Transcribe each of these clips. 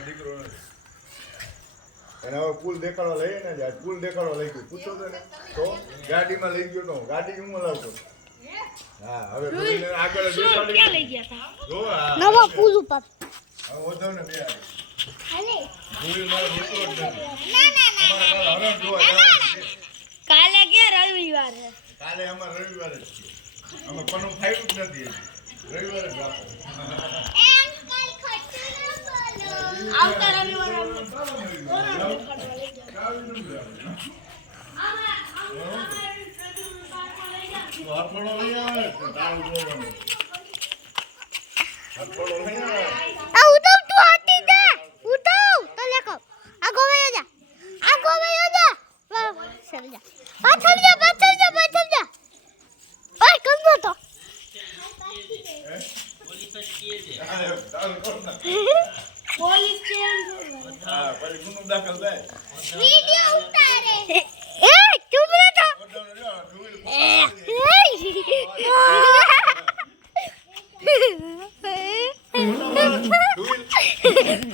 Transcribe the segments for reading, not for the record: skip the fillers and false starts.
દીકરો નથી અને હવે પુલ દેખાડવા લઈએ ને જાય પુલ દેખાડવા લઈ ગયો પૂછો તો ને તો ગાડીમાં લઈ ગયો તો ગાડી હું લાવતો હા હવે પુલને આગળ દેખાડી લઈ ગયા હતા જો નવા પુલ ઉપર હવે ઓધો ને બે હાલે પુલ મારો દીકરો જ નથી ના હરણ જોવા કાલે કે રવિવાર છે કાલે અમાર રવિવાર જ છે અમે કોનું ફાઈટ જ નથી રવિવાર જ રાખો એ અંકલ ખટ્ટુ ના બોલો આવતા રવિવાર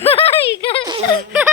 Oh my God.